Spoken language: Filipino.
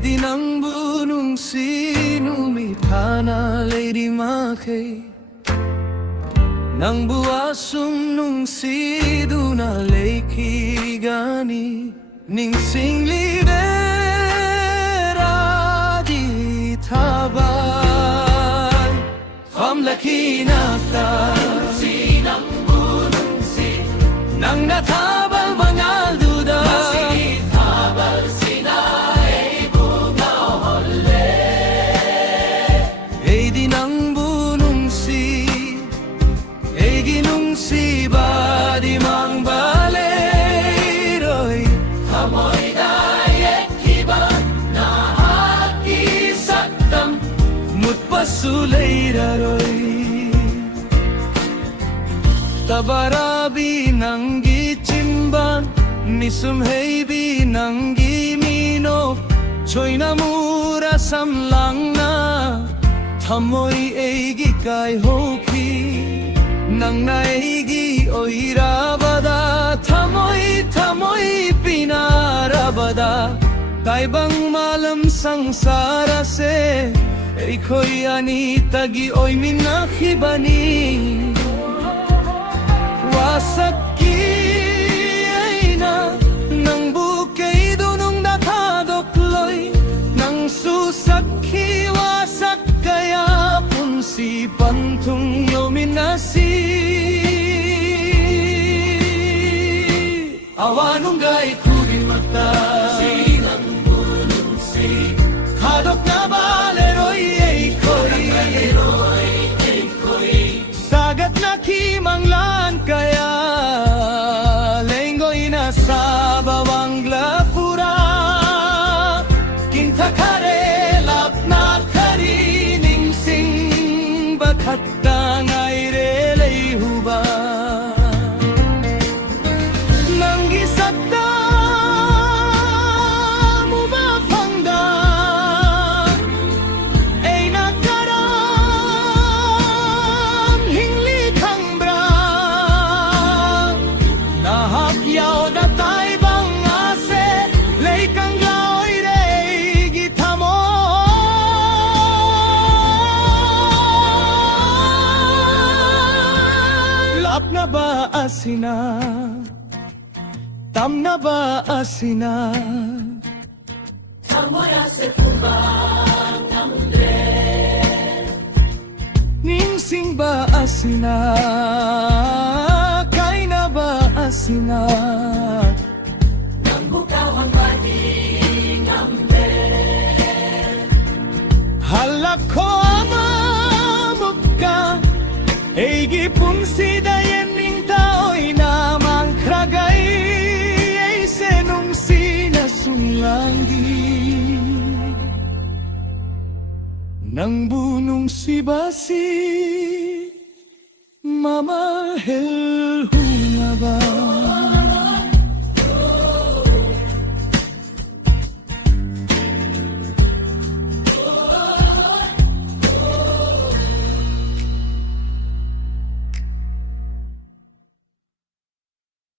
di nang bunong sinumita na lady makay nang buwasong nung sido na leki gani ning sing libera di tabay fam laki nakta sinang bunong si nang natabal mangal duda tabal sinay bungaw holle ay di nang bunong si ay ginung si badi mang baleroy amoy dayet kiban na haki saktam mutpasulay raroy tabarabi nang gichimban nisumhey binang gimino choy namura samlang na tamoy ay gikay hoki nang naigi oirabada tamoy pinarabada taibang malam sangsara se iko'y anitagi oy minakibani wasaki ay na nang bukay dunong nakadokloy nang susaki wasak kaya punsi pantung yominasi awanong gay kubing mata sinang bulong si hadok na baleroy ay koy sagat na kimanglan kaya lenggoy na sa bawang glapura kinta karelap na karining sing bakat tangay relay huba nang gisakta mo mapangda ay nakaram hingli kang bra nahapyaw na tay bang ase lay kang laoy rey gita mo lap na ba asina tam na ba asina Tamora se kumang tamre ningsing ba asina kay na ba asina Nang bukawang bading ambe halak ko amamok ka ay gipong si dayen ning tao'y namang kragay ay senong sinasunglangi nang bunong si basi mamahel